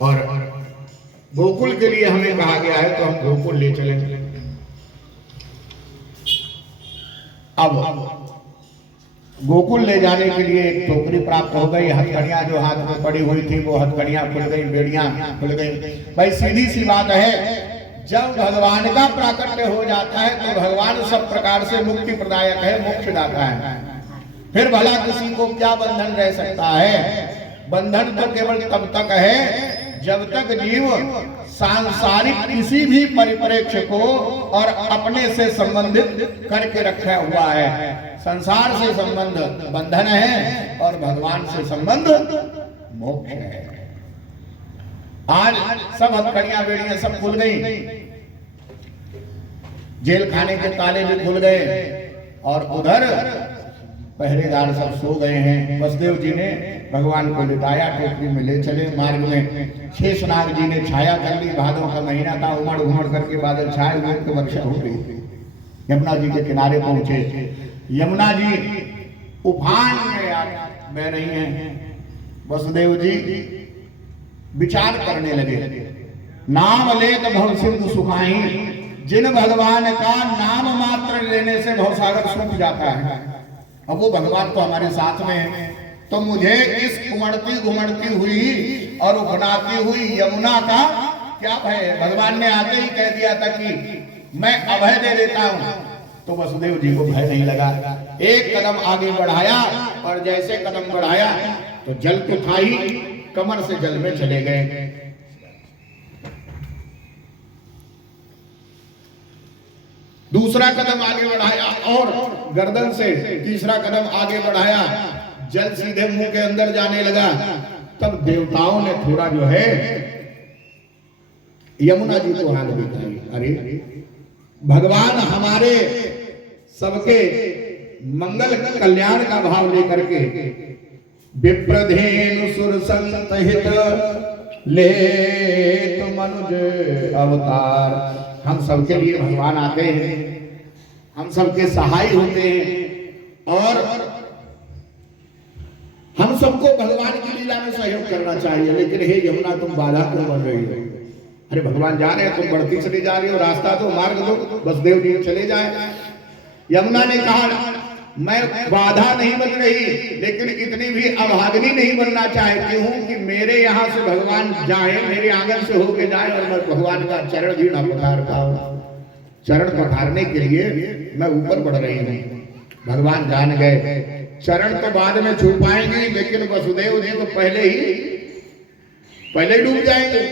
और गोकुल के लिए हमें कहा गया है तो हम गोकुल ले चलेंगे। अब गोकुल ले जाने के लिए एक टोकरी प्राप्त हो गई। हथकड़ियां जो हाथ में पड़ी हुई थी वो हथकड़ियां खुल गई, बेड़ियां खुल गई। भाई सीधी सी बात है, जब भगवान का प्राकट्य हो जाता है तो भगवान सब प्रकार से मुक्ति प्रदायक है, मोक्षदाता है। फिर भला किसी को क्या बंधन रह सकता है? बंधन तो केवल तब तक है जब तक जीव सांसारिक किसी भी परिप्रेक्ष्य को और अपने से संबंधित करके रखा हुआ है। संसार से संबंध बंधन है और भगवान से संबंध मोक्ष है। आज सब हथकड़ियां बेड़ियां सब खुल गई, जेल खाने के ताले भी खुल गए और उधर पहरेदार सब सो गए हैं। वसुदेव जी ने भगवान को लिटाया, टोकरी में ले चले। मार्ग में शेषनाग जी ने छाया कर ली। भादों का महीना था, उमड़ उमड़ करके बादल छाए हुए तो वर्षा हो गई। यमुना जी के किनारे पहुंचे। यमुना जी उफान में बह रही हैं। वसुदेव जी विचार करने लगे। नाम लेत भव सिंधु सुखाई, जिन भगवान का नाम मात्र लेने से भवसागर सूख जाता है। अब वो भगवान तो हमारे साथ में है, तो मुझे इस उमड़ती घुमड़ती हुई और उफनाती हुई यमुना का क्या भय? भगवान ने आते ही कह दिया था कि मैं अभय दे देता हूं। तो वसुदेव जी को भय नहीं लगा। एक कदम आगे बढ़ाया और जैसे कदम बढ़ाया तो जल तो था ही, कमर से जल में चले गए। दूसरा कदम आगे बढ़ाया और गर्दन से तीसरा कदम आगे बढ़ाया, जल सीधे मुंह के अंदर जाने लगा। तब देवताओं ने थोड़ा जो है यमुना जी को हाथ दिखाई। अरे भगवान हमारे सबके मंगल कल्याण का भाव लेकर के विप्रधेनु सुर संत हित ले तो मनुज अवतार, हम सबके लिए भगवान आते हैं, हम सबके सहाय होते हैं और हम सबको भगवान की लीला में सहयोग करना चाहिए। लेकिन हे यमुना तुम बाधा क्यों बन रही हो? अरे भगवान जा रहे हैं, तुम बढ़ती चली जा रही हो, रास्ता दो, मार्ग दो, वसुदेव जी चले जाए। यमुना ने कहा मैं बाधा नहीं बन रही, लेकिन इतनी भी अभागनी नहीं बनना चाहती हूँ कि मेरे यहाँ से भगवान जाए, मेरे आंगन से होके जाए और मैं भगवान का चरण भी न पखार पाऊं। चरण पखारने के लिए मैं ऊपर बढ़ रही हूँ। भगवान जान गए, चरण तो बाद में छू पाएंगे, लेकिन वसुदेव जी तो पहले ही डूब जाएंगे।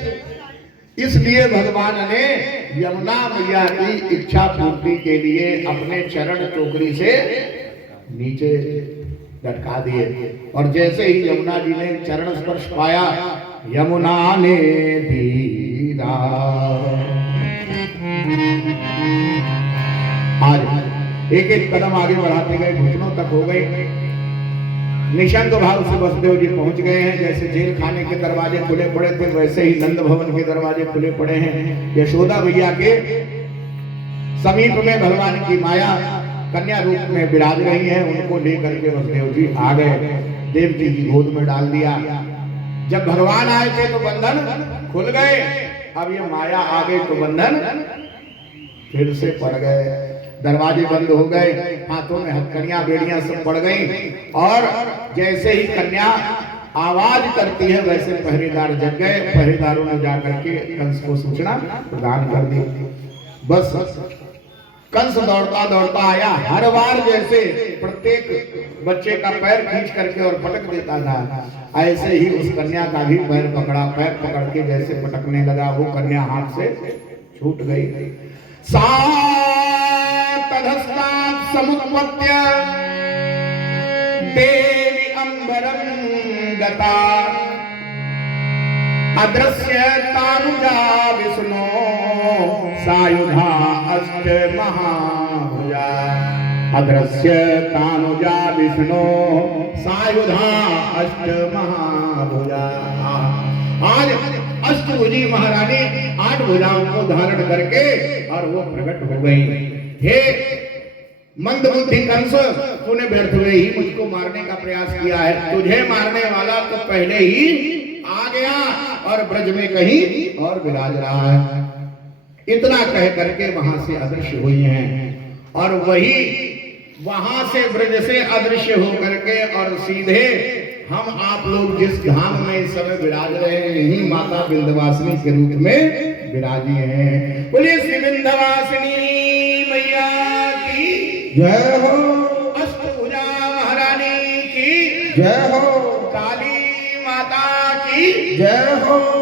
इसलिए भगवान ने यमुना मैया की इच्छा पूर्ति के लिए अपने चरण टोकरी से नीचे लटका दिए और जैसे ही यमुना जी ने चरण स्पर्श पाया, यमुना ने दीदा। आज एक एक कदम आगे बढ़ाते गए, घुटनों तक हो गए। निशंक भाव से वसुदेव जी पहुंच गए हैं। जैसे जेल खाने के दरवाजे खुले पड़े थे, वैसे ही नंद भवन के दरवाजे खुले पड़े हैं। यशोदा मैया के समीप में भगवान की माया कन्या रूप में विराज रही है। उनको लेकर के वसुदेव जी आ गए, देव जी की गोद में डाल दिया। जब भगवान आए थे तो बंधन खुल गए, अब ये माया आ गई तो बंधन फिर से पड़ गए। दरवाजे बंद हो गए, हाथों में हथकड़ियां बेड़ियां सब पड़ गई और जैसे ही कन्या आवाज करती है वैसे पहरेदार जग गए। पहरेदारों ने जाकर के कंस को सूचना प्रदान कर दी। बस कंस दौड़ता दौड़ता आया। हर बार जैसे प्रत्येक बच्चे का पैर खींच करके और पटक देता था, ऐसे ही उस कन्या का भी पैर पकड़ा। पैर पकड़ के जैसे पटकने लगा, वो कन्या हाथ से छूट गई। तधस्तात् समुत्पत्य देवी अंबरं गता, अदृश्य तानुजा विष्णु सायुधा अष्ट महाभुजा। अदृश्य तानुजा विष्णु सायुधा अष्ट महाभुजा। आज अष्टभुजी महारानी 8 भुजाओं को धारण करके और वो प्रकट हो गई। हे मंदबुद्धि कंस, तूने व्यर्थ में ही मुझको मारने का प्रयास किया है। तुझे मारने वाला तो पहले ही आ गया और ब्रज में कहीं और विराज रहा है। इतना कह करके वहां से अदृश्य हुई हैं और वही वहां से ब्रज से अदृश्य हो करके और सीधे हम आप लोग जिस धाम में इस समय विराज रहे हैं यही माता विंध्यवासिनी के रूप में विराजी हैं। बोलिए श्री विंध्यवासिनी मैया की जय हो, अष्टभुजा महारानी की जय हो, काली माता की जय हो।